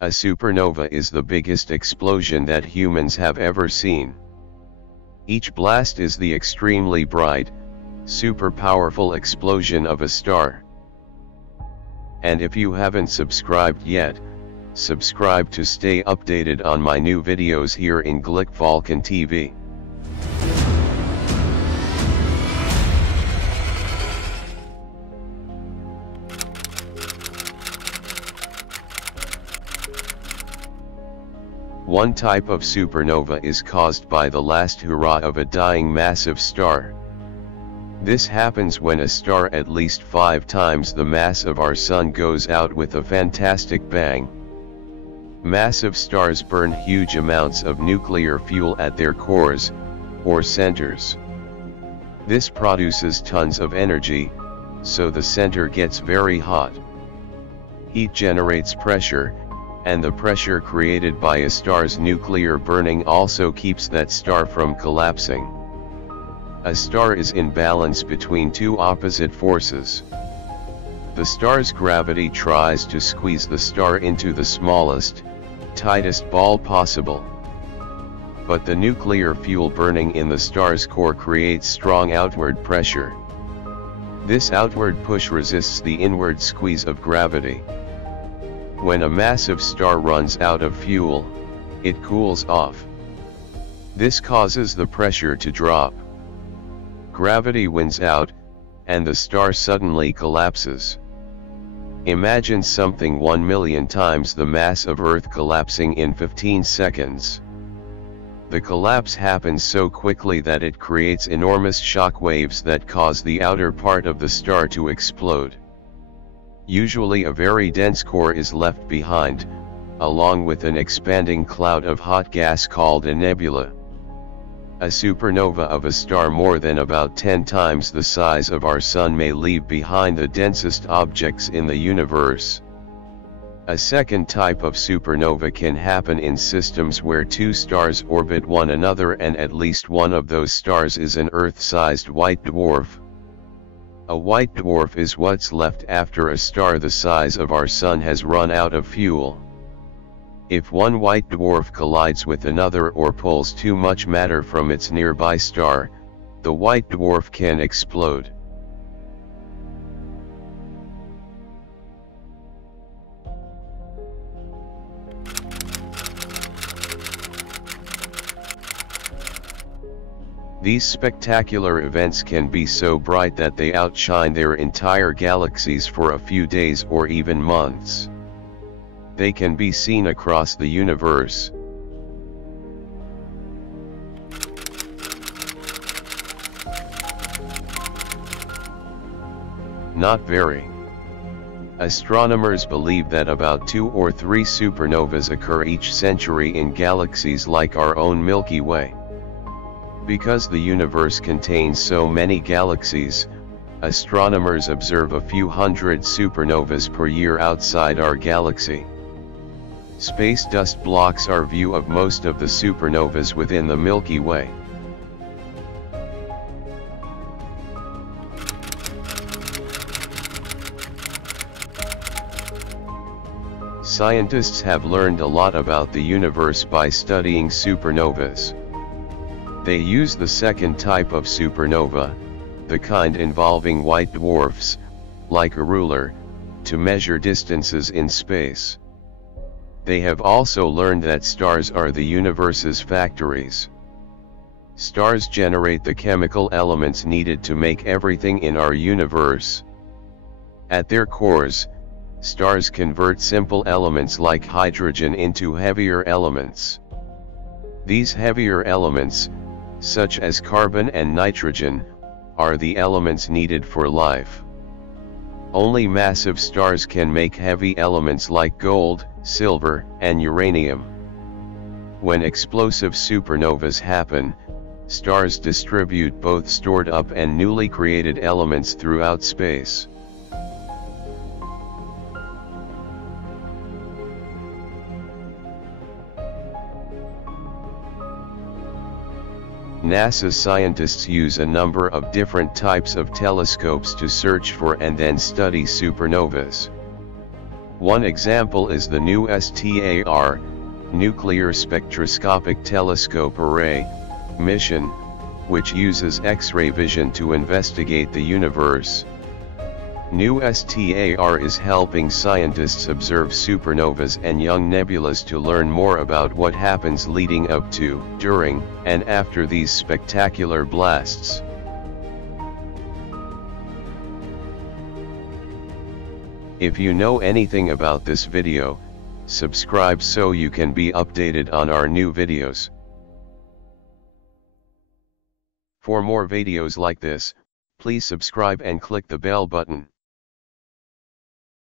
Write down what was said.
A supernova is the biggest explosion that humans have ever seen. Each blast is the extremely bright, super powerful explosion of a star. And if you haven't subscribed yet, subscribe to stay updated on my new videos here in Vulcan TV. One type of supernova is caused by the last hurrah of a dying massive star. This happens when a star at least 5 times the mass of our Sun goes out with a fantastic bang. Massive stars burn huge amounts of nuclear fuel at their cores, or centers. This produces tons of energy, so the center gets very hot. Heat generates pressure, and the pressure created by a star's nuclear burning also keeps that star from collapsing. A star is in balance between two opposite forces. The star's gravity tries to squeeze the star into the smallest, tightest ball possible. But the nuclear fuel burning in the star's core creates strong outward pressure. This outward push resists the inward squeeze of gravity. When a massive star runs out of fuel, it cools off. This causes the pressure to drop. Gravity wins out, and the star suddenly collapses. Imagine something 1 million times the mass of Earth collapsing in 15 seconds. The collapse happens so quickly that it creates enormous shock waves that cause the outer part of the star to explode. Usually a very dense core is left behind, along with an expanding cloud of hot gas called a nebula. A supernova of a star more than about 10 times the size of our Sun may leave behind the densest objects in the universe. A second type of supernova can happen in systems where two stars orbit one another and at least one of those stars is an Earth-sized white dwarf. A white dwarf is what's left after a star the size of our Sun has run out of fuel. If one white dwarf collides with another or pulls too much matter from its nearby star, the white dwarf can explode. These spectacular events can be so bright that they outshine their entire galaxies for a few days or even months. They can be seen across the universe. Not very. Astronomers believe that about 2 or 3 supernovas occur each century in galaxies like our own Milky Way. Because the universe contains so many galaxies, astronomers observe a few hundred supernovas per year outside our galaxy. Space dust blocks our view of most of the supernovas within the Milky Way. Scientists have learned a lot about the universe by studying supernovas. They use the second type of supernova, the kind involving white dwarfs, like a ruler, to measure distances in space. They have also learned that stars are the universe's factories. Stars generate the chemical elements needed to make everything in our universe. At their cores, stars convert simple elements like hydrogen into heavier elements. These heavier elements, such as carbon and nitrogen, are the elements needed for life. Only massive stars can make heavy elements like gold, silver, and uranium. When explosive supernovas happen, stars distribute both stored up and newly created elements throughout space. NASA scientists use a number of different types of telescopes to search for and then study supernovas. One example is the new STAR, Nuclear Spectroscopic Telescope Array, mission, which uses X-ray vision to investigate the universe. New STAR is helping scientists observe supernovas and young nebulas to learn more about what happens leading up to, during, and after these spectacular blasts. If you know anything about this video, subscribe so you can be updated on our new videos. For more videos like this, please subscribe and click the bell button.